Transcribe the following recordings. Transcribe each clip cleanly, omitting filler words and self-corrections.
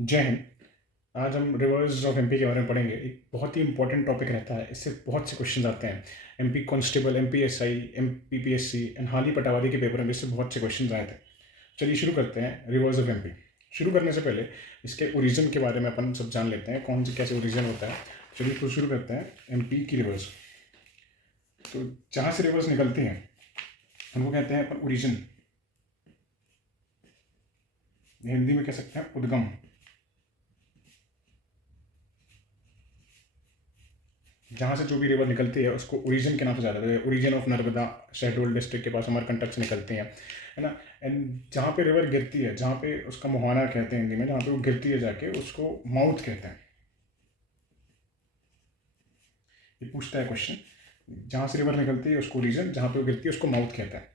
जय हिंद। आज हम रिवर्स ऑफ एमपी के बारे में पढ़ेंगे। एक बहुत ही इंपॉर्टेंट टॉपिक रहता है, इससे बहुत से क्वेश्चन आते हैं। MP constable, MPSI, MPPSC and हाल ही पटावादी के पेपर में इससे बहुत से क्वेश्चन आए थे। चलिए शुरू करते हैं रिवर्स ऑफ एमपी। शुरू करने से पहले इसके ओरिजिन के बारे में अपन सब जान लेते हैं, कौन से कैसे ओरिजिन होता है। चलिए तो शुरू करते हैं एमपी की रिवर्स। तो जहाँ से रिवर्स निकलती हैं उनको कहते हैं अपन ओरिजिन, हिंदी में कह सकते हैं उद्गम। जहाँ से जो भी रिवर निकलती है उसको ओरिजिन के नाम से जाता है। Origin of Narmada Shahdol district के पास अमरकंटक से निकलती हैं, है ना। एंड जहाँ पे रिवर गिरती है, जहाँ पे उसका मुहाना कहते हैं हिंदी में, जहाँ पे वो गिरती है जाके उसको माउथ कहते हैं। ये पूछता है क्वेश्चन, जहाँ से रिवर निकलती है उसको ओरिजिन, जहाँ पे वो गिरती है उसको माउथ कहता है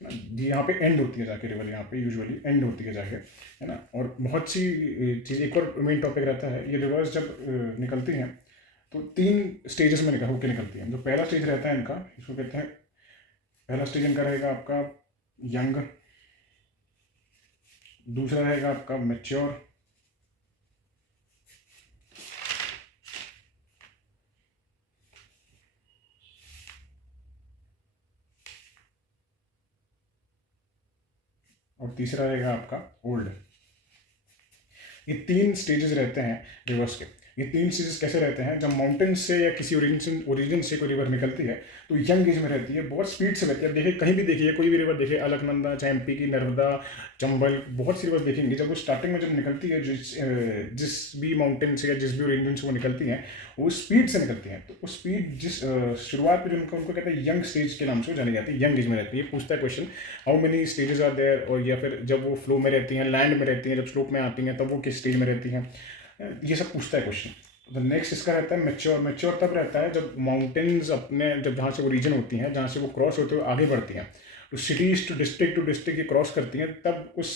ना। यहाँ पे एंड होती है जाके रिवर, यहाँ पे यूजुअली एंड होती है जाके, है ना। और बहुत सी चीज़, एक और मेन टॉपिक रहता है, ये रिवर्स जब निकलती हैं तो 3 स्टेजेस में होकर निकलती है। जो पहला स्टेज रहता है इनका, इसको कहते हैं, पहला स्टेज इनका रहेगा आपका यंग, दूसरा रहेगा आपका मैच्योर, और तीसरा रहेगा आपका ओल्ड। ये 3 स्टेजेस रहते हैं रिवर्स के। ये 3 स्टेजेस कैसे रहते हैं, जब माउंटेन से या किसी ओरिजिन से कोई रिवर निकलती है तो यंग एज में रहती है, बहुत स्पीड से रहती है। देखिए कहीं भी देखिए, कोई भी रिवर देखिए, अलकनंदा, चाहे एमपी की नर्मदा, चंबल, बहुत सी रिवर देखेंगे, जब वो स्टार्टिंग में जब निकलती है, जिस भी माउंटेन से या जिस भी ओरिजिन से वो निकलती हैं, वो स्पीड से निकलती हैं। तो वो स्पीड जिस शुरुआत में जो उनको कहते हैं यंग स्टेज के नाम से जानी जाती है, यंग एज में रहती है। पूछता है question, how many stages are there, और या फिर जब वो फ्लो में रहती हैं, लैंड में रहती हैं, जब स्लोप में आती हैं तब वो किस स्टेज में रहती हैं, ये सब पूछता है क्वेश्चन। तो नेक्स्ट इसका रहता है मैच्योर। मैच्योर तब रहता है जब माउंटेन्स अपने, जब जहाँ से वो रीजन होती हैं, जहाँ से वो क्रॉस होते हुए आगे बढ़ती हैं, तो सिटीज टू डिस्ट्रिक्ट ये क्रॉस करती हैं, तब उस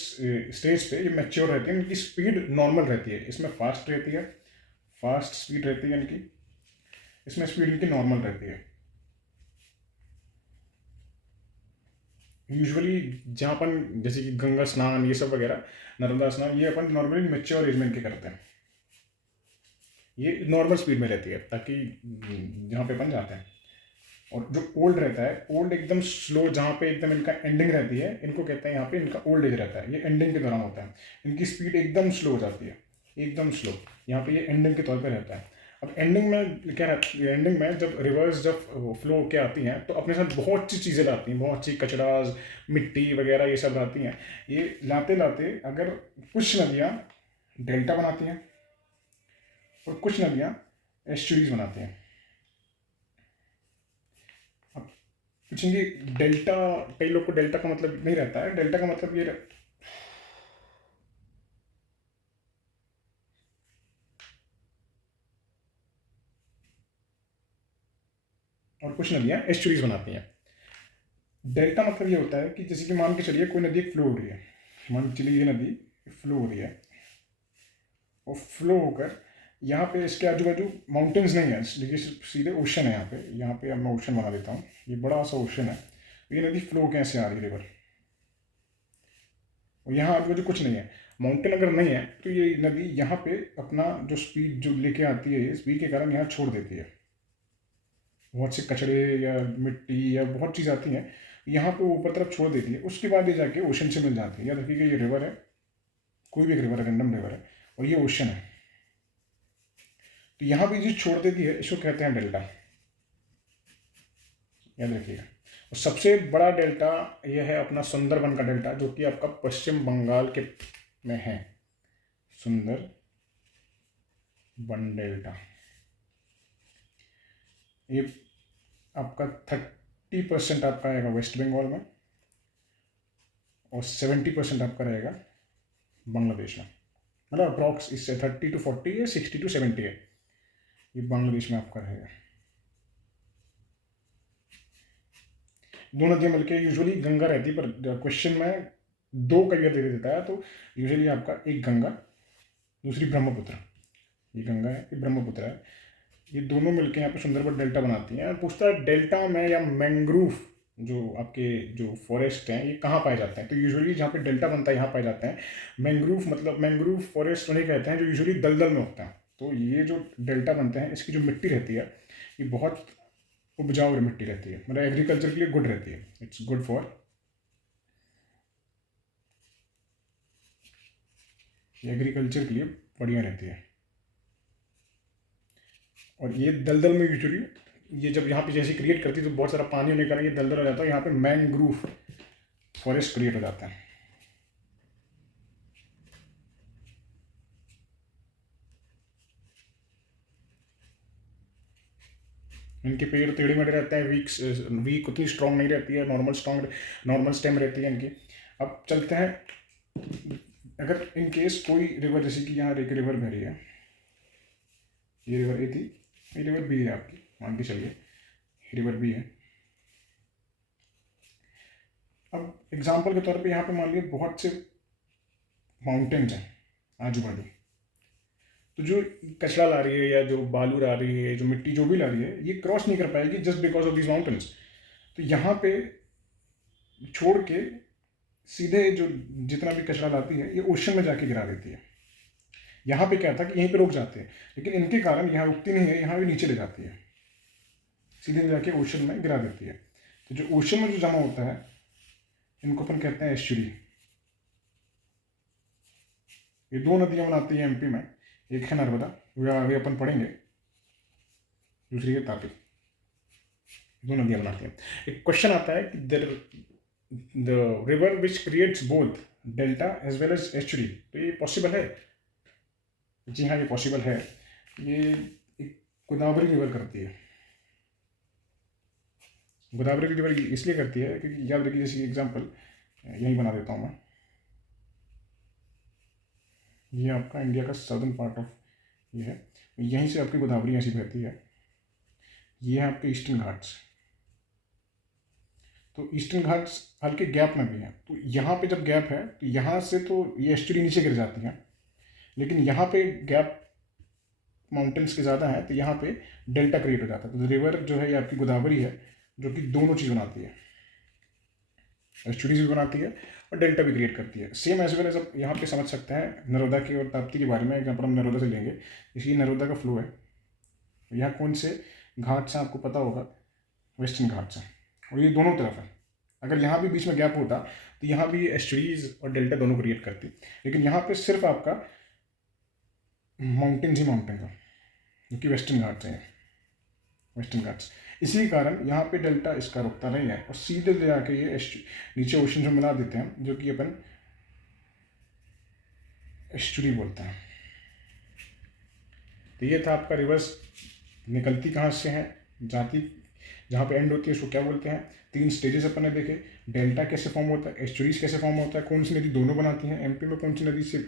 स्टेज पे ये मैच्योर रहती है। इनकी स्पीड नॉर्मल रहती है, इसमें फास्ट रहती है, फास्ट स्पीड रहती है इनकी, इसमें स्पीड इनकी नॉर्मल रहती है। यूजुअली जहाँ अपन जैसे कि गंगा स्नान ये सब वगैरह, नर्मदा स्नान, ये अपन नॉर्मली मैच्योर एज में इनके करते हैं। ये नॉर्मल स्पीड में रहती है ताकि जहाँ पे अपन जाते हैं। और जो ओल्ड रहता है, ओल्ड एकदम स्लो, जहाँ पे एकदम इनका एंडिंग रहती है, इनको कहते हैं यहाँ पे इनका ओल्ड एज रहता है। ये एंडिंग के दौरान होता है, इनकी स्पीड एकदम स्लो हो जाती है, एकदम स्लो। यहाँ पे ये एंडिंग के तौर पे रहता है। अब एंडिंग में क्या रहता है, एंडिंग में जब रिवर्स जब फ्लो के आती हैं तो अपने साथ बहुत सी चीज़ें लाती हैं, बहुत सी कचड़ा, मिट्टी वगैरह ये सब लाती हैं। ये लाते लाते अगर कुछ नदियाँ डेल्टा बनाती हैं और कुछ नदियाँ एस्चुरीज बनाती हैं। अब पूछेंगे डेल्टा, कई लोग को डेल्टा का मतलब नहीं रहता है। डेल्टा का मतलब ये और कुछ नदियाँ एस्चुरीज बनाती हैं। डेल्टा मतलब ये होता है कि जैसे कि मान के चलिए कोई नदी फ्लो हो रही है, मान के चलिए ये नदी फ्लो हो रही है, और फ्लो होकर यहाँ पे इसके आजू बाजू माउंटेन्स नहीं है, देखिए सीधे ओशन है यहाँ पे। यहाँ पे अब मैं ओशन बना देता हूँ, ये बड़ा सा ओशन है। ये नदी फ्लो कैसे आ रही है रिवर, और यहाँ आजू बाजू कुछ नहीं है, माउंटेन अगर नहीं है तो ये नदी यहाँ पे अपना जो स्पीड जो लेके आती है, स्पीड के कारण यहाँ छोड़ देती है। बहुत से कचड़े या मिट्टी या बहुत चीज़ आती हैं, यहाँ पे ऊपर तरफ छोड़ देती है, उसके बाद ये जाके ओशन से मिल जाती है। या देखिए कि ये रिवर है, कोई भी एक रिवर है, रैंडम रिवर है, और ये ओशन है, तो यहाँ भी जो छोड़ देती है इसको कहते हैं डेल्टा, याद रखिएगा। और सबसे बड़ा डेल्टा ये है अपना सुंदरबन का डेल्टा, जो कि आपका पश्चिम बंगाल के में है, सुंदर बन डेल्टा। ये आपका 30% आपका आएगा वेस्ट बंगाल में, और 70% आपका रहेगा बांग्लादेश में। मतलब अप्रॉक्स इससे 30 to 40 है, 60 to 70 है, ये बांग्लादेश में आपका रहेगा। दो नदियाँ मिलकर यूजुअली गंगा रहती है, पर क्वेश्चन में 2 करियर दे देता है, तो यूजुअली आपका एक गंगा, दूसरी ब्रह्मपुत्र। ये गंगा है, ये ब्रह्मपुत्र है, ये दोनों मिलकर यहाँ पे सुंदरबन डेल्टा बनाती हैं। और पूछता है डेल्टा में या मैंग्रोव जो आपके जो फॉरेस्ट हैं ये कहाँ पाए जाते हैं, तो यूजुअली जहाँ पे डेल्टा बनता है यहाँ पाए जाते हैं। मैंग्रोव मतलब मैंग्रोव फॉरेस्ट उन्हें कहते हैं जो यूजुअली दलदल में होता है। तो ये जो डेल्टा बनते हैं इसकी जो मिट्टी रहती है ये बहुत उपजाऊ मिट्टी रहती है, मतलब एग्रीकल्चर के लिए गुड रहती है, इट्स गुड फॉर एग्रीकल्चर के लिए बढ़िया रहती है। और ये दलदल में यूजुअली ये जब यहाँ पे जैसे क्रिएट करती है तो बहुत सारा पानी होने के कारण ये दलदल हो जाता है, यहाँ पे मैंग्रोव फॉरेस्ट क्रिएट हो जाता है। इनके पेड़ टेढ़े मेढ़े रहते हैं, वीक उतनी स्ट्रांग नहीं रहती है, नॉर्मल स्टेम रहती है इनकी। अब चलते हैं, अगर इन केस कोई रिवर, जैसे कि यहाँ एक रिवर बह रही है, ये रिवर ए थी, ये रिवर बी है आपकी, मान के चलिए रिवर बी है। अब एग्जाम्पल के तौर पे यहाँ पे मान लीजिए बहुत से माउंटेन्स हैं आजू बाजू, तो जो कचरा ला रही है या जो बालू ला रही है, जो मिट्टी जो भी ला रही है, ये क्रॉस नहीं कर पाएगी just because of these mountains. तो यहाँ पे छोड़ के सीधे जो जितना भी कचरा लाती है ये ओशन में जाके गिरा देती है। यहाँ पे क्या था कि यहीं पे रुक जाते हैं, लेकिन इनके कारण यहाँ रुकती नहीं है, यहाँ भी नीचे ले जाती है, सीधे जाके ओशन में गिरा देती है। तो जो ओशन में जो जमा होता है इनको अपन कहते हैं एस्चुरी। ये दो नदियाँ बनाती है एमपी में, एक है नर्मदा, वो आगे अपन पढ़ेंगे, दूसरी है तापी, दो नदियाँ बनाती हैं। एक क्वेश्चन आता है कि the river which creates both delta as well as estuary, तो ये पॉसिबल है? जी हाँ, ये पॉसिबल है। ये एक गोदावरी रिवर करती है। गोदावरी रिवर इसलिए करती है क्योंकि याद रखिए, जैसे एग्जांपल यहीं बना देता हूँ मैं, ये आपका इंडिया का सदर्न पार्ट ऑफ ये है, यहीं से आपकी गोदावरी ऐसी बहती है। ये है आपके ईस्टर्न घाट्स, तो ईस्टर्न घाट्स हल्के गैप में भी हैं, तो यहाँ पे जब गैप है तो यहाँ से तो ये एस्चुरी नीचे गिर जाती हैं, लेकिन यहाँ पे गैप माउंटेन्स के ज़्यादा है तो यहाँ पे डेल्टा क्रिएट हो जाता है। तो रिवर जो है ये आपकी गोदावरी है जो कि दोनों चीज़ बनाती है, एस्चुरीज भी बनाती है और डेल्टा भी क्रिएट करती है। सेम एज वेल एज आप यहाँ पे समझ सकते हैं नर्मदा की और ताप्ती के बारे में। एग्जाम्पल हम नर्मदा से लेंगे, इसलिए नर्मदा का फ्लो है, यहाँ कौन से घाट्स हैं आपको पता होगा, वेस्टर्न घाट्स हैं, और ये दोनों तरफ है। अगर यहाँ भी बीच में गैप होता तो यहाँ भी एस्चुरीज और डेल्टा दोनों क्रिएट करती, लेकिन यहाँ पे सिर्फ आपका माउंटेन्स ही माउंटेन का, क्योंकि वेस्टर्न घाट्स हैं, वेस्टर्न घाट्स, इसी कारण यहाँ पे डेल्टा इसका रुकता नहीं है और सीधे ले जाके ये नीचे ओशन में मिला देते हैं, जो कि अपन एस्चुरी बोलते हैं। तो ये था आपका रिवर्स निकलती कहाँ से है, जाती जहाँ पे एंड होती है उसको क्या बोलते हैं। 3 स्टेजेस अपन ने देखे, डेल्टा कैसे फॉर्म होता है, एस्चुरीज कैसे फॉर्म होता है, कौन सी नदी दोनों बनाती हैं, एमपी में कौन सी नदी से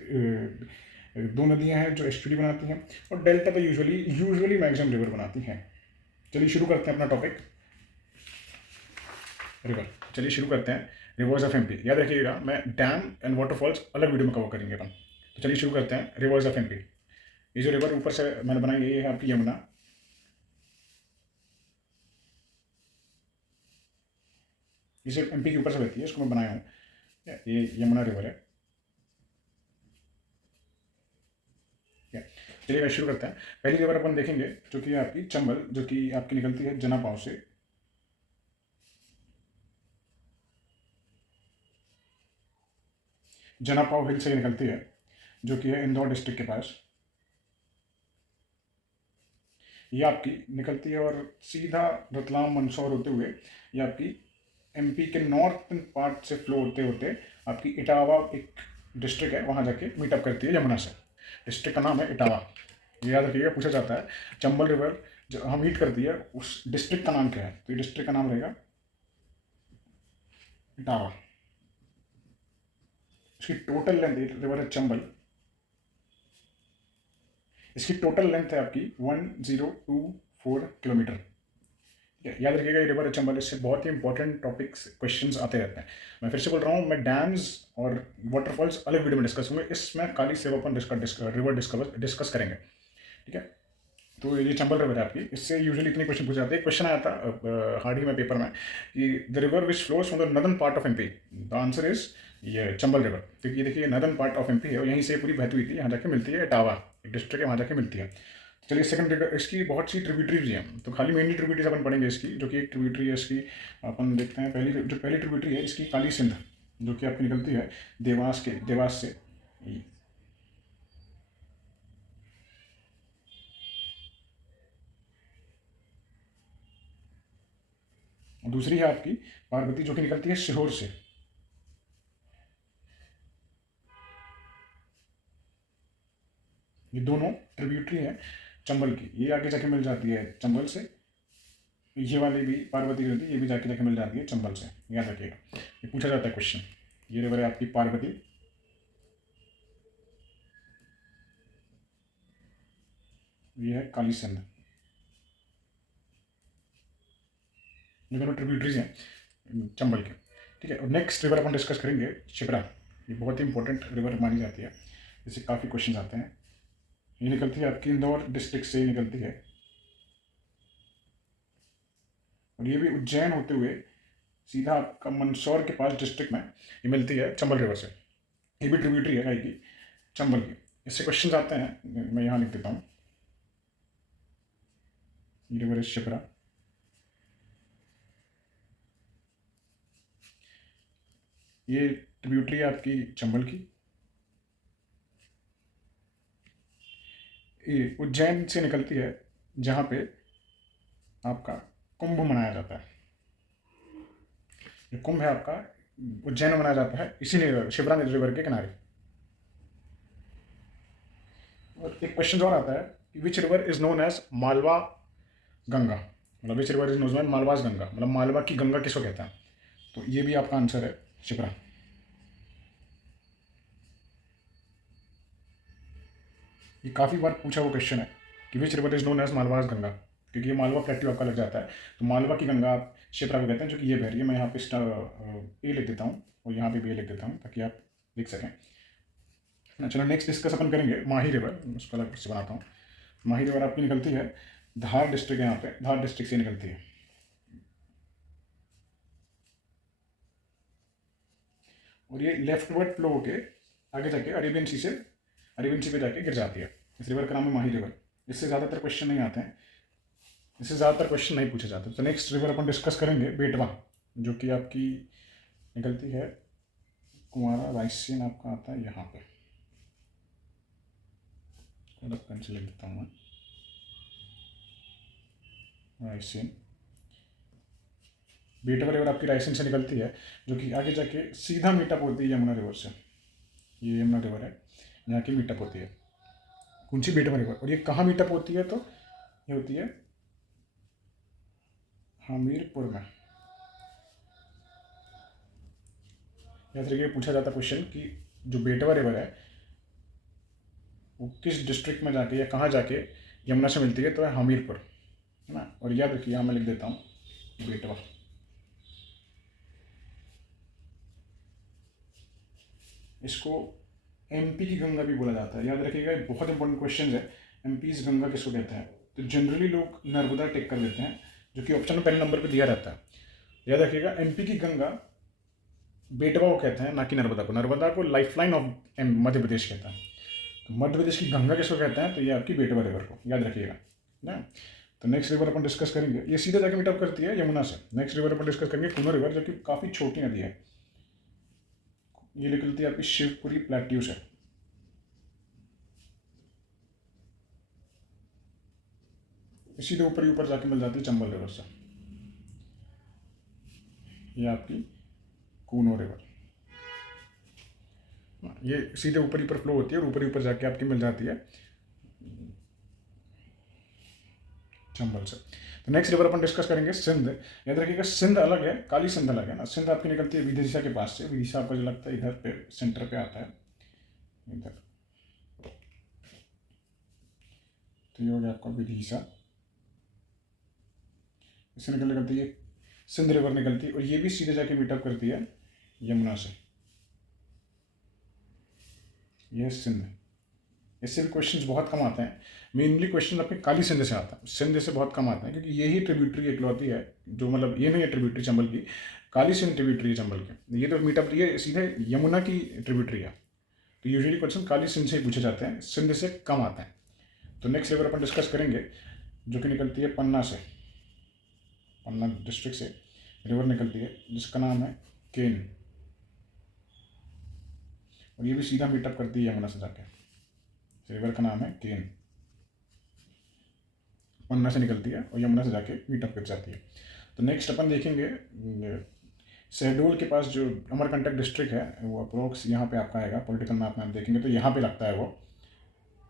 2 नदियाँ हैं जो एस्चुरी बनाती हैं, और डेल्टा तो यूजुअली मैक्सिमम रिवर बनाती हैं। चलिए शुरू करते हैं अपना टॉपिक, रिवर। चलिए शुरू करते हैं, रिवर्स ऑफ एमपी। याद रखिएगा, मैं डैम एंड वाटरफॉल्स अलग वीडियो में कवर करेंगे अपन। तो चलिए शुरू करते हैं, रिवर्स ऑफ एमपी। ये जो रिवर ऊपर से मैंने बनाई है ये है आपकी यमुना, ये सिर्फ एमपी के ऊपर से बहती है, इसको मैं बनाया हूँ, ये यमुना रिवर है। चलिए मैं शुरू करते हैं। पहली रिवर अपन देखेंगे जो कि आपकी चंबल, जो कि आपकी निकलती है जनापाव से, जनापाव हिल से निकलती है, जो कि है इंदौर डिस्ट्रिक्ट के पास। ये आपकी निकलती है और सीधा रतलाम मंदसौर होते हुए ये आपकी एमपी के नॉर्थ पार्ट से फ्लो होते होते आपकी इटावा एक डिस्ट्रिक्ट है, वहाँ जाके मीटअप करती है यमुना से। डिस्ट्रिक्ट का नाम है इटावा, ये याद रखिएगा, पूछा जाता है चंबल रिवर जो हम मीट करती है उस डिस्ट्रिक्ट का नाम क्या है, तो ये डिस्ट्रिक्ट का नाम रहेगा इटावा। इसकी टोटल लेंथ, रिवर है चंबल, इसकी टोटल लेंथ है आपकी 1024 किलोमीटर। याद रखिएगा ये रिवर है चंबल, इससे बहुत ही इंपॉर्टेंट टॉपिक्स क्वेश्चंस आते रहते हैं। मैं फिर से बोल रहा हूँ, मैं डैम्स और वाटरफॉल्स अलग वीडियो में डिस्कस होंगे, इसमें खाली सिर्फ अपन रिवर डिस्कस करेंगे, ठीक है। तो ये चंबल रिवर है आपकी, इससे यूजुअली इतने क्वेश्चन पूछे जाते हैं। क्वेश्चन आया था हाल ही में पेपर में कि the river which flows from the northern part of MP, the answer is ये चंबल रिवर। क्योंकि ये देखिए नदर्न पार्ट ऑफ एमपी है और यहीं से पूरी बहती हुई थी, यहाँ जाके मिलती है इटावा, एक डिस्ट्रिक्ट है वहाँ जाके मिलती है। चलिए सेकंड रिवर, इसकी बहुत सी ट्रिब्यूटरीज भी हैं, तो खाली मेनली ट्रिब्यूटरीज अपन पढ़ेंगे इसकी, जो कि एक ट्रिब्यूटरी है इसकी। अपन देखते हैं पहली ट्रिब्यूटरी है इसकी काली सिंध, जो कि आपकी निकलती है देवास से। दूसरी है आपकी पार्वती, जो कि निकलती है सीहोर से। ये दोनों ट्रिब्यूटरी है चंबल की, ये आगे जाके मिल जाती है चंबल से। ये वाली भी पार्वती जो होती है, ये भी जाके मिल जाती है चंबल से, याद रखिएगा, ये पूछा जाता है क्वेश्चन। ये रिवर है आपकी पार्वती, ये है काली सिंध। ये दोनों ट्रिब्यूटरीज हैं चंबल के। ठीक है, और नेक्स्ट रिवर अपन डिस्कस करेंगे शिप्रा। ये बहुत ही इंपॉर्टेंट रिवर मानी जाती है, इससे काफ़ी क्वेश्चन आते हैं। ये निकलती है आपकी इंदौर डिस्ट्रिक्ट से निकलती है, और ये भी उज्जैन होते हुए सीधा आपका मंदसौर के पास डिस्ट्रिक्ट में ये मिलती है चंबल रिवर से। ये भी ट्रिब्यूटरी है गाय की, चंबल की। इससे क्वेश्चन आते हैं, मैं यहाँ लिख देता हूँ, ये रिवर इज शिप्रा। ये ट्रिब्यूटरी है आपकी चंबल की। ये उज्जैन से निकलती है, जहाँ पे आपका कुंभ मनाया जाता है। जो कुंभ है आपका उज्जैन में मनाया जाता है, इसी शिप्रा रिवर के किनारे। और एक क्वेश्चन और आता है कि which river is known as Malwa Ganga, मतलब which river is known as Malwa's Ganga, मतलब मालवा की गंगा किसको कहता है। तो ये भी आपका आंसर है शिप्रा। ये काफ़ी बार पूछा हुआ क्वेश्चन है कि which river is known as Malwa's Ganga, क्योंकि ये मालवा प्लेट्यू आपका लग जाता है, तो मालवा की गंगा आप शिप्रा को कहते हैं, जो कि ये बह रही है। मैं यहाँ पे ए लिख देता हूँ और यहाँ पे बी लिख देता हूँ, ताकि आप लिख सकें। चलो नेक्स्ट डिस्कस अपन करेंगे माही रिवर, उसको अलग से बनाता हूँ। माही रिवर आपकी निकलती है धार डिस्ट्रिक्ट है, यहाँ पे धार डिस्ट्रिक्ट से निकलती है। और ये लेफ्टवर्ड फ्लो होके आगे जाके अरेबियन सी पे जाके गिर जाती है। इस रिवर का नाम है माही रिवर। इससे ज़्यादातर क्वेश्चन नहीं आते हैं, इससे ज़्यादातर क्वेश्चन नहीं पूछे जाते। तो नेक्स्ट रिवर अपन डिस्कस करेंगे बेटवा, जो कि आपकी निकलती है कुमारा रायसेन, आपका आता है यहाँ पे, अलग पेन से लिख देता हूँ मैं, रायसेन। बेटवा रिवर आपकी रायसेन से निकलती है, जो कि आगे जाके सीधा मीटअप होती है यमुना रिवर से। ये यमुना रिवर है, यहाँ की मीटअप होती है, कौन सी बेटवा रिवर। और ये कहाँ मीटअप होती है, तो ये होती है हमीरपुर में। याद रखिए, पूछा जाता क्वेश्चन कि जो बेटवा रिवर है वो किस डिस्ट्रिक्ट में जाके या कहाँ जाके यमुना से मिलती है, तो है हमीरपुर, है ना। और याद रखिए, यहाँ मैं लिख देता हूँ बेटवा। इसको एमपी की गंगा भी बोला जाता है, याद रखिएगा, बहुत इंपॉर्टेंट क्वेश्चन है। एमपी की गंगा किसको कहते हैं, तो जनरली लोग नर्मदा टेक कर लेते हैं, जो कि ऑप्शन में पहले नंबर पे दिया रहता है। याद रखिएगा, एमपी की गंगा बेटवा को कहते हैं, ना कि नर्मदा को। नर्मदा को लाइफलाइन ऑफ मध्य प्रदेश कहता है, तो मध्य प्रदेश की गंगा किसको कहते हैं, तो ये आपकी बेटवा रिवर को, याद रखिएगा ना। तो नेक्स्ट रिवर अपन डिस्कस करेंगे, ये सीधे जाके मीटअप करती है यमुना से। नेक्स्ट रिवर अपन डिस्कस करेंगे कूनो रिवर, जो कि काफ़ी छोटी नदी है। ये निकलती है आपकी शिवपुरी प्लेट्यू से। सीधे ऊपर ही ऊपर जाके मिल जाती है चंबल रिवर से। ये आपकी कूनो रिवर, ये सीधे ऊपर ही ऊपर फ्लो होती है और ऊपर ही ऊपर जाके आपकी मिल जाती है चंबल से। तो नेक्स्ट रिवर अपन डिस्कस करेंगे सिंध। याद रखिएगा, सिंध अलग है, काली सिंध अलग है ना। सिंध आपकी निकलती है विदिशा के पास से। विदिशा आपका जो लगता है इधर पे सेंटर पे आता है, इधर। तो ये हो गया आपका विदिशा, इससे निकलती है सिंध रिवर निकलती है, और ये भी सीधे जाके मीटअप करती है यमुना से। यह सिंध। इससे भी क्वेश्चंस बहुत कम आते हैं। मेनली क्वेश्चन आपके काली सिंध से आता है, सिंध से बहुत कम आते हैं, क्योंकि यही ट्रिब्यूटरी इकलौती है जो मतलब ये नहीं है ट्रिब्यूटरी चंबल की, काली सिंध ट्रिब्यूटरी है चंबल की। ये तो मीटअप ये सीधे यमुना की ट्रिब्यूटरी है, तो यूजुअली क्वेश्चन काली सिंध से ही पूछे जाते हैं, सिंध से कम आते हैं। तो नेक्स्ट रिवर अपन डिस्कस करेंगे जो कि निकलती है पन्ना से, पन्ना डिस्ट्रिक्ट से रिवर निकलती है जिसका नाम है केन, और ये भी सीधा मीटअप करती है यमुना से जाके। रिवर का नाम है केन, पन्ना से निकलती है और यमुना से जाके मीटअप कर जाती है। तो नेक्स्ट अपन देखेंगे शहडोल के पास जो अमरकंटक डिस्ट्रिक्ट है वो अप्रोक्स यहाँ पे आपका आएगा, पॉलिटिकल मैप में आप देखेंगे तो यहाँ पे लगता है वो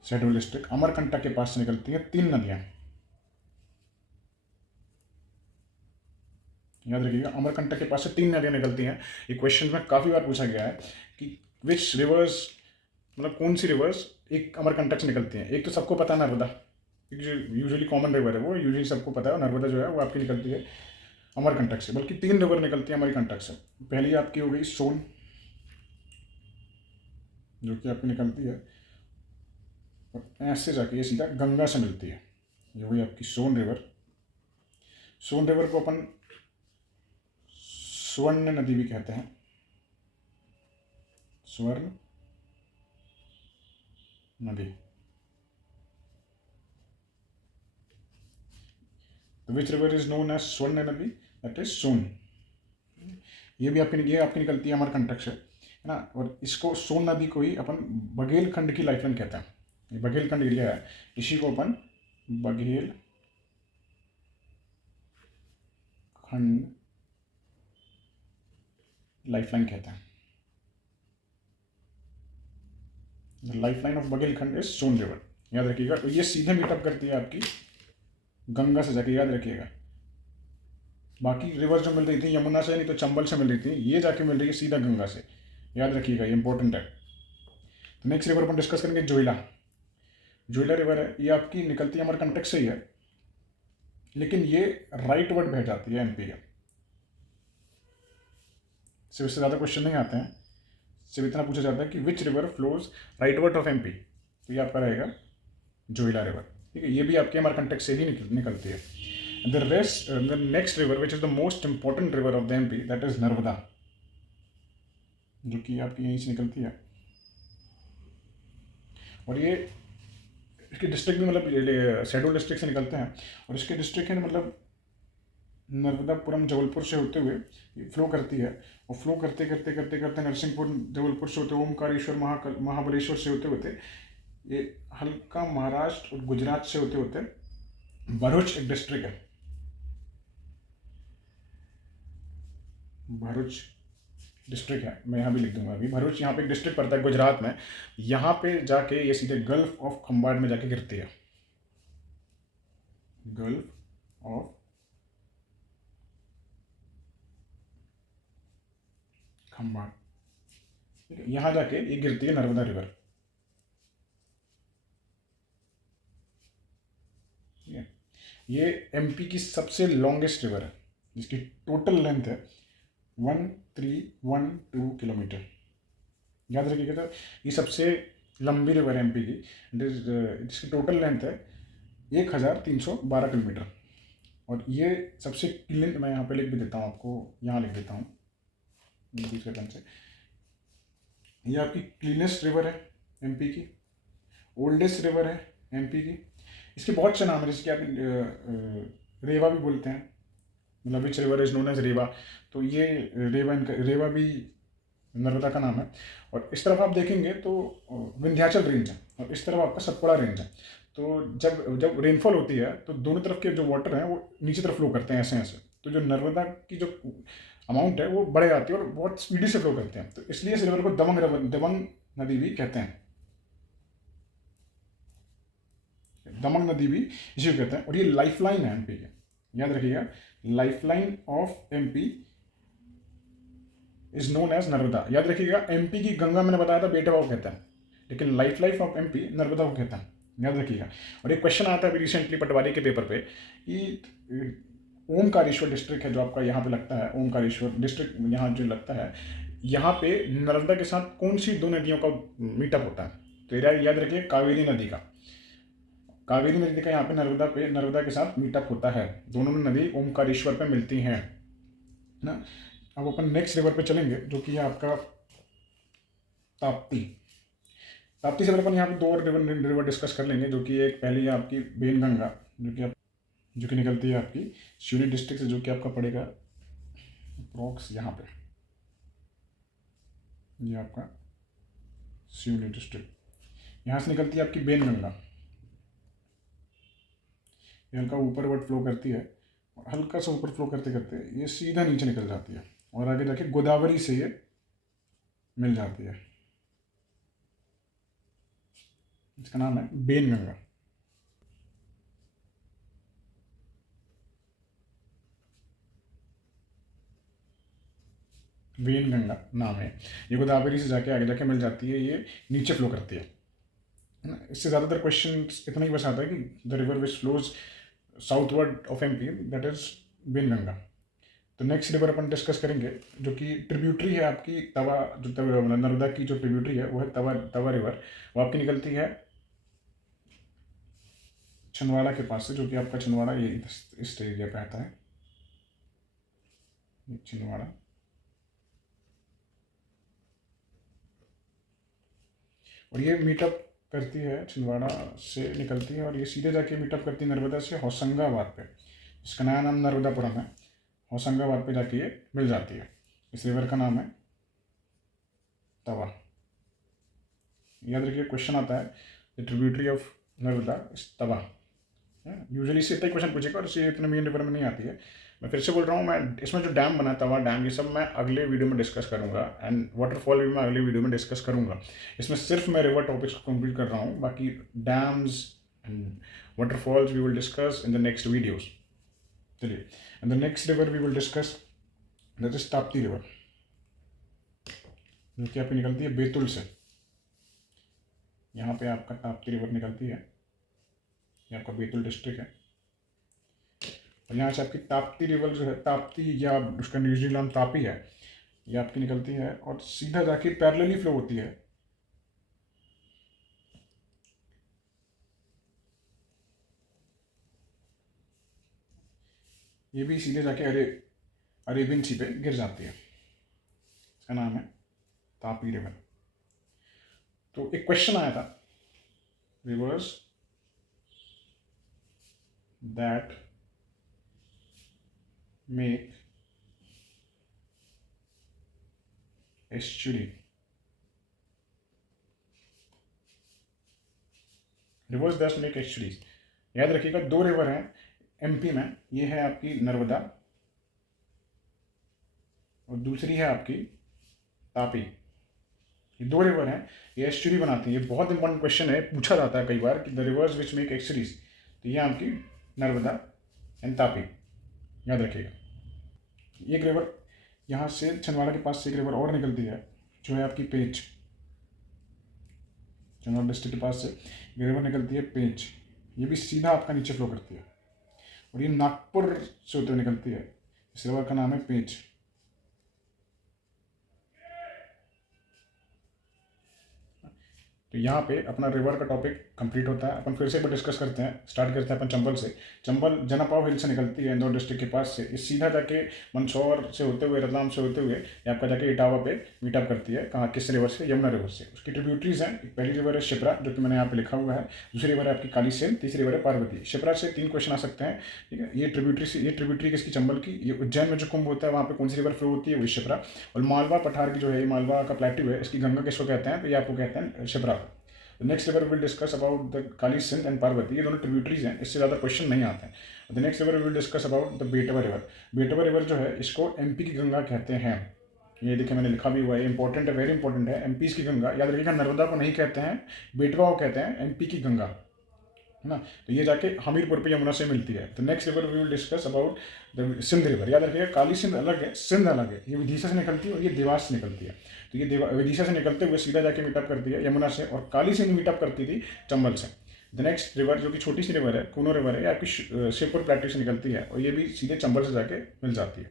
शहडोल डिस्ट्रिक्ट। अमरकंटक के पास से निकलती है 3 नदियाँ, याद रखिएगा अमरकंटक के पास से 3 नदियाँ निकलती हैं। ये क्वेश्चन में काफ़ी बार पूछा गया है कि विच रिवर्स, मतलब कौन सी रिवर्स एक अमरकंटक से निकलती हैं। एक तो सबको पता है नर्मदा, क्योंकि जो यूजुअली कॉमन रिवर है वो यूजुअली सबको पता है, और नर्मदा जो है वो आपकी निकलती है अमरकंटक से, बल्कि 3 रिवर निकलती है अमरकंटक से। पहली आपकी हो गई सोन, जो कि आपकी निकलती है और ऐसे जाके ये सीधा गंगा से मिलती है, ये हुई आपकी सोन रिवर। सोन रिवर को अपन स्वर्ण नदी भी कहते हैं, स्वर्ण नदी। तो which river is known as Swarna Nadi, that is सोन। ये आपकी निकलती है अमरकंटक से, है ना। और इसको सोन नदी को ही अपन बघेलखंड की लाइफलाइन कहते हैं। ये बघेलखंड एरिया है, इसी को अपन बघेलखंड लाइफलाइन कहते हैं। Lifeline of Baghelkhand is Son river, याद रखिएगा। तो ये सीधे मीटअप करती है आपकी गंगा से जाके, याद रखिएगा। बाकी रिवर जो मिल रही थी यमुना से नहीं तो चंबल से मिल रही थी, ये जाके मिल रही है सीधा गंगा से, याद रखिएगा, ये इंपॉर्टेंट है। तो नेक्स्ट रिवर अपन डिस्कस करेंगे जोइला। जोइला रिवर है, ये आपकी निकलती है अमरकंटक से ही है, लेकिन ये राइट वर्ड बह जाती है एमपी का। सिर्फ इससे ज़्यादा क्वेश्चन नहीं आते हैं, सिर्फ इतना पूछा जाता है कि which river flows right word of MP, तो ये आपका रहेगा जोइला रिवर, ठीक है। ये भी आपके अमरकंटक से ही निकलती है। The next river which is the most important river of the MP, that is Narmada, जो कि आपकी यहीं से निकलती है। और ये इसके डिस्ट्रिक्ट भी मतलब शहडोल डिस्ट्रिक्ट से निकलते हैं, और इसके डिस्ट्रिक्ट है मतलब नर्मदापुरम जबलपुर से होते हुए फ्लो करती है, और फ्लो करते करते करते करते नरसिंहपुर जबलपुर से होते ओमकारेश्वर महाबलेश्वर से होते होते ये हल्का महाराष्ट्र और गुजरात से होते होते भरूच एक डिस्ट्रिक्ट है, भरूच डिस्ट्रिक्ट है, मैं यहाँ भी लिख दूंगा अभी। भरूच यहाँ पे एक डिस्ट्रिक्ट पड़ता है गुजरात में, यहाँ पे जाके ये सीधे गल्फ ऑफ खंबाड़ में जाके गिरती है, गल्फ ऑफ खंबाड़, ठीक है। यहाँ जाके ये गिरती है नर्मदा रिवर, ठीक है। ये एमपी की सबसे लॉन्गेस्ट रिवर है, जिसकी टोटल लेंथ है 1312 किलोमीटर, याद रखिएगा। तो ये सबसे लंबी रिवर है एमपी की, जिसकी टोटल लेंथ है 1312 किलोमीटर। और ये सबसे क्लीन, मैं यहाँ पे लिख भी देता हूँ आपको, यहाँ लिख देता हूँ दूसरे पेन से, ये आपकी क्लीनेस्ट रिवर है एमपी की, ओल्डेस्ट रिवर है एमपी की। इसके बहुत से नाम है, जैसे कि आप रेवा भी बोलते हैं, मतलब which river is known as Reva, तो ये रेवा भी नर्मदा का नाम है। और इस तरफ आप देखेंगे तो विंध्याचल रेंज है, और इस तरफ आपका सतपुड़ा रेंज है। तो जब रेनफॉल होती है तो दोनों तरफ के जो वाटर हैं वो नीचे तरफ फ्लो करते हैं ऐसे ऐसे, तो जो नर्मदा की जो अमाउंट है वो बढ़ जाती है और बहुत स्पीडी से फ्लो करते हैं, तो इसलिए इस रिवर को दमंग नदी भी कहते हैं, दमंग नदी भी इसी को कहते हैं। और ये लाइफलाइन है एमपी के, याद रखिएगा, lifeline of MP is known as Narmada. याद रखिएगा, एमपी की गंगा मैंने बताया था बेटवा को कहता है, लेकिन लाइफ ऑफ एमपी नर्मदा को कहता है, याद रखिएगा। और एक क्वेश्चन आता है अभी रिसेंटली पटवारी के पेपर पे कि ओमकारेश्वर डिस्ट्रिक्ट है जो आपका यहाँ पे लगता है, ओमकारेश्वर डिस्ट्रिक्ट यहाँ जो लगता है, यहाँ पे नर्मदा के साथ कौन सी दो नदियों का मीटअप होता है, तो याद रखिए कावेरी नदी का, कावेरी नदी का यहाँ पे नर्मदा के साथ मीटअप होता है। दोनों नदी ओमकारेश्वर पे मिलती हैं ना। अब अपन नेक्स्ट रिवर पे चलेंगे जो कि है आपका ताप्ती। ताप्ती से अपन यहाँ पे दो और रिवर डिस्कस कर लेंगे, जो कि एक पहली है आपकी बेनगंगा, जो कि निकलती है आपकी शिवनी डिस्ट्रिक्ट से, जो कि आपका पड़ेगा अप्रॉक्स यहाँ पे, ये आपका शिवनी डिस्ट्रिक्ट। यहाँ से निकलती है आपकी बेनगंगा, ये हल्का ऊपर वर्ड फ्लो करती है और हल्का सा ऊपर फ्लो करते करते ये सीधा नीचे निकल जाती है और आगे जाके गोदावरी से ये मिल जाती है। इसका नाम है बेनगंगा। वेनगंगा नाम है। ये गोदावरी से जाके आगे जाके मिल जाती है, ये नीचे फ्लो करती है ना। इससे ज़्यादातर क्वेश्चन इतना ही बस आता है कि the river which flows southward of MP, that is Wainganga. तो नेक्स्ट रिवर अपन डिस्कस करेंगे जो कि ट्रिब्यूटरी है आपकी तवा, जो नर्मदा की जो ट्रिब्यूटरी है वो है तवा रिवर। वो आपकी निकलती है छिंदवाड़ा के पास से, जो कि आपका छिंदवाड़ा ये इस एरिया पे आता है, छिंदवाड़ा। और ये मीटअप करती है छिंदवाड़ा से निकलती है और ये सीधे जाके मीटअप करती है नर्मदा से होशंगाबाद पे, इसका नया नाम नर्मदापुरम है। होशंगाबाद पे जाके ये मिल जाती है। इस रिवर का नाम है तवा। याद रखिए क्वेश्चन आता है द ट्रिब्यूटरी ऑफ नर्मदा इस तवा। यूजुअली इससे इतना क्वेश्चन पूछेगा और इससे इतने मेन रिवर में नहीं आती है। मैं फिर से बोल रहा हूँ, मैं इसमें जो डैम बना तवा डैम, ये सब मैं अगले वीडियो में डिस्कस करूँगा, एंड वाटरफॉल भी मैं अगले वीडियो में डिस्कस करूँगा। इसमें सिर्फ मैं रिवर टॉपिक्स को कंप्लीट कर रहा हूँ, बाकी dams and waterfalls we will discuss in the next videos. चलिए, and the next river we will discuss that is Tapti river, जो कि आपकी निकलती है बैतूल से। यहाँ पे आपका ताप्ती रिवर निकलती है, ये आपका बैतूल डिस्ट्रिक्ट है। और यहाँ से आपकी ताप्ती रिवर जो है, ताप्ती या उसका न्यूजीलैंड नाम तापी है, ये आपकी निकलती है और सीधा जाके पैरेलली फ्लो होती है। ये भी सीधे जाके अरेबियन सी पे गिर जाती है। इसका नाम है तापी रिवर। तो एक क्वेश्चन आया था, reverse that make estuary, reverse that make estuaries. याद रखिएगा दो रिवर हैं एमपी में, ये है आपकी नर्मदा और दूसरी है आपकी तापी। ये दो रिवर हैं, ये एस्चुरी बनाती है। ये बहुत इंपॉर्टेंट क्वेश्चन है, पूछा जाता है कई बार कि the reverse which make estuaries. तो ये आपकी नर्मदा एंड तापी, याद रखिएगा। एक रिवर यहाँ से छिंदवाड़ा के पास से एक रिवर और निकलती है, जो है आपकी पेंच। छिंदवाड़ा डिस्ट्रिक्ट के पास से एक रिवर निकलती है पेंच, ये भी सीधा आपका नीचे फ्लो करती है और ये नागपुर से होते हुए निकलती है। इस रिवर का नाम है पेंच। तो यहाँ पे अपना रिवर का टॉपिक कंप्लीट होता है। अपन फिर से एक बार डिस्कस करते हैं, स्टार्ट करते हैं अपन चंबल से। चंबल जनापाव हिल से निकलती है इंदौर डिस्ट्रिक्ट के पास से, ये सीधा जाके मंदसौर से होते हुए, रतलाम से होते हुए ये आपका जाके इटावा पे मीटअप करती है। कहाँ, किस रिवर से? यमुना रिवर से। उसकी ट्रिब्यूटरीज हैं, पहली रिवर है शिप्रा, जो कि मैंने यहाँ पे लिखा हुआ है। दूसरी रिवर है आपकी काली सेन, तीसरी रिवर है पार्वती। शिप्रा से 3 क्वेश्चन आ सकते हैं, ठीक है। ये ट्रिब्यूटरी किसकी? चंबल की। ये उज्जैन में जो कुंभ होता है वहाँ पे कौन सी रिवर फ्लो होती है? वही शिप्रा। और मालवा पठार की जो है, मालवा का प्लेट्यू है, इसकी गंगा किसको कहते हैं? तो ये आपको कहते हैं Shipra. Next river will discuss about the Kali Sindh and Parvati. ये दोनों ट्रिब्यूटरीज हैं, इससे ज़्यादा क्वेश्चन नहीं आते हैं। The next river will discuss about the बेटवा रिवर। बेटवा रिवर जो है, इसको एमपी की गंगा कहते हैं। ये देखिए मैंने लिखा भी हुआ है, इंपॉर्टेंट है, वेरी इंपॉर्टेंट है। एमपी की गंगा, याद रखिएगा, नर्मदा को नहीं कहते हैं, बेटवा को कहते हैं, एमपी की गंगा, है ना। तो ये जाके हमीरपुर पे यमुना से मिलती है। तो next river we will discuss about the Sindh river. याद रखिएगा, काली सिंध अलग है, सिंध अलग है। ये विदिशा से निकलती है और ये देवास से निकलती है। तो ये विदिशा से निकलते हुए सीधा जाके मीटअप करती है यमुना से, और काली सिंध मीटअप करती थी चंबल से। द नेक्स्ट रिवर जो कि छोटी सी रिवर है, कूनो रिवर है, ये आपकी शिवपुर प्लेट्यू से निकलती है और ये भी सीधे चंबल से जाके मिल जाती है।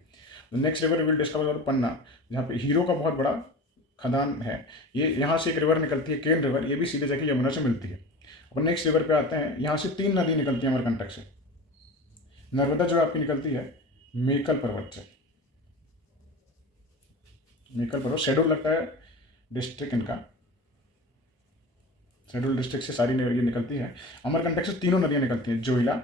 The next river will discover about Panna, जहाँ पे हीरो का बहुत बड़ा खदान है, ये यहाँ से एक रिवर निकलती है केन रिवर, ये भी सीधे जाके यमुना से मिलती है। अब नेक्स्ट रिवर पे आते हैं, यहाँ से 3 नदी निकलती है अमरकंटक से। नर्मदा जो आपकी निकलती है मेकल पर्वत से, मेकल पर्वत शेड्यूल लगता है डिस्ट्रिक्ट इनका, शेड्यूल डिस्ट्रिक्ट से सारी ये निकलती है। अमरकंटक से तीनों नदियाँ निकलती हैं, जोइला,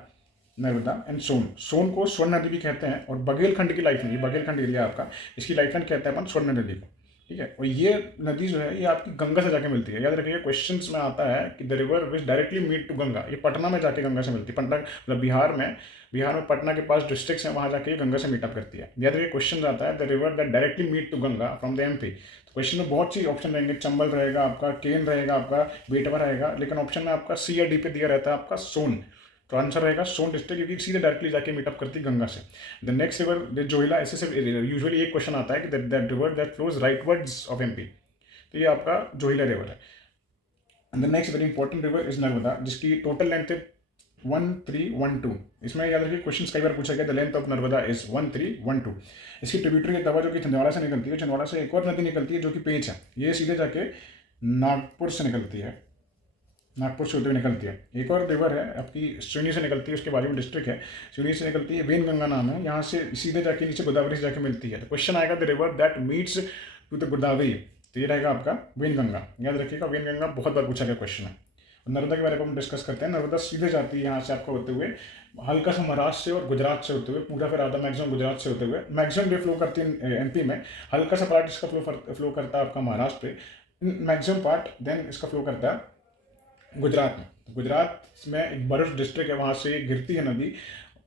नर्मदा एंड सोन। सोन को स्वर्ण नदी भी कहते हैं, और बघेलखंड की लाइफलाइन, ये बघेलखंड एरिया आपका, इसकी लाइफलाइन कहते हैं अपन स्वर्ण नदी को, ठीक है। और ये नदी जो है ये आपकी गंगा से जाके मिलती है। याद रखिए क्वेश्चंस में आता है कि the river which directly meet to Ganga, ये पटना में जाके गंगा से मिलती है। पटना मतलब बिहार में पटना के पास डिस्ट्रिक्ट्स हैं, वहाँ जाके ये गंगा से मीटअप करती है। याद रखिए क्वेश्चन आता है the river that directly meet to Ganga from the MP. तो क्वेश्चन में बहुत सी ऑप्शन रहेंगे, चंबल रहेगा आपका, केन रहेगा आपका, बेटवा रहेगा, लेकिन ऑप्शन में आपका सी या डी पे दिया रहता है आपका सोन। तो आंसर रहेगा सोन डिस्ट्रिक्ट, क्योंकि सीधे डायरेक्टली जाके मीटअप करती है गंगा से। The next river the Johila, ऐसे से यूजुअली एक क्वेश्चन आता है कि that river that flows rightwards of MP, तो ये आपका जोइला रिवर है। And the next very important river is Narmada, जिसकी टोटल लेंथ है 1312। इसमें याद रखिए क्वेश्चन कई बार पूछा गया, the length of Narmada is 1312। इसकी ट्रिब्यूटरी है तवा, जो कि छिंदवाड़ा से निकलती है। छिंदवाड़ा से एक और नदी निकलती है जो कि पेंच है, ये सीधे जाके नागपुर से निकलती है, नागपुर से होते हुए निकलती है। एक और रिवर है आपकी सिवनी से निकलती है, उसके बाजू में डिस्ट्रिक्ट है, सिवनी से निकलती है, वेनगंगा नाम है, यहाँ से सीधे जाके नीचे गोदावरी से जाके मिलती है। तो क्वेश्चन आएगा the river that meets to the Godavari, तो ये रहेगा आपका वेनगंगा। याद रखिएगा वेनगंगा बहुत बार पूछा गया क्वेश्चन है। नर्मदा के बारे में हम डिस्कस करते हैं। नर्मदा सीधे जाती है यहाँ से आपको होते हुए, हल्का सा महाराष्ट्र से और गुजरात से होते हुए, पूरा फिर आधा मैक्सिमम गुजरात से होते हुए, मैक्सिमम डे फ्लो करती है एमपी में, हल्का सा पार्ट इसका फ्लो करता है आपका महाराष्ट्र पे, मैक्सिमम पार्ट देन इसका फ्लो करता है गुजरात में। तो गुजरात में एक बर्फ डिस्ट्रिक्ट है, वहाँ से गिरती है नदी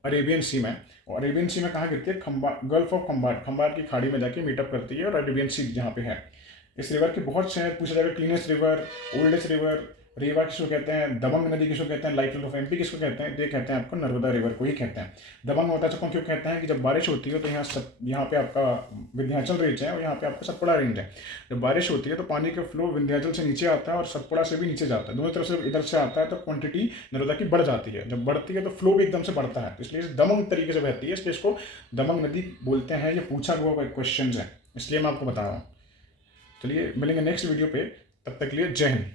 अरेबियन सी में, और अरेबियन सी में कहाँ गिरती है, गल्फ ऑफ खंबाट की खाड़ी में जाके मीटअप करती है, और अरेबियन सी जहाँ पे है। इस रिवर के बहुत से पूछा जाएगा, क्लीनेस्ट रिवर, ओल्डेस्ट रिवर, रेवा किसको कहते हैं, दबंग नदी किसको कहते हैं, लाइफलाइन ऑफ एमपी किसको कहते हैं, ये कहते हैं आपको नर्मदा रिवर को ही कहते हैं। दबंग होता है क्यों कहते हैं कि जब बारिश होती है तो यहाँ पे आपका विंध्याचल रेंज है, और यहाँ पे आपका सतपुड़ा रेंज है। जब बारिश होती है तो पानी का फ्लो विंध्याचल से नीचे आता है और सतपुड़ा से भी नीचे जाता है, दोनों तरफ से इधर से आता है, तो क्वांटिटी नर्मदा की बढ़ जाती है। जब बढ़ती है तो फ्लो भी एकदम से बढ़ता है, इसलिए दबंग तरीके से बहती है, इसलिए इसको दबंग नदी बोलते हैं। ये पूछा हुआ क्वेश्चन है, इसलिए मैं आपको बता रहा हूँ। चलिए मिलेंगे नेक्स्ट वीडियो पे, तब तक के लिए जय हिंद।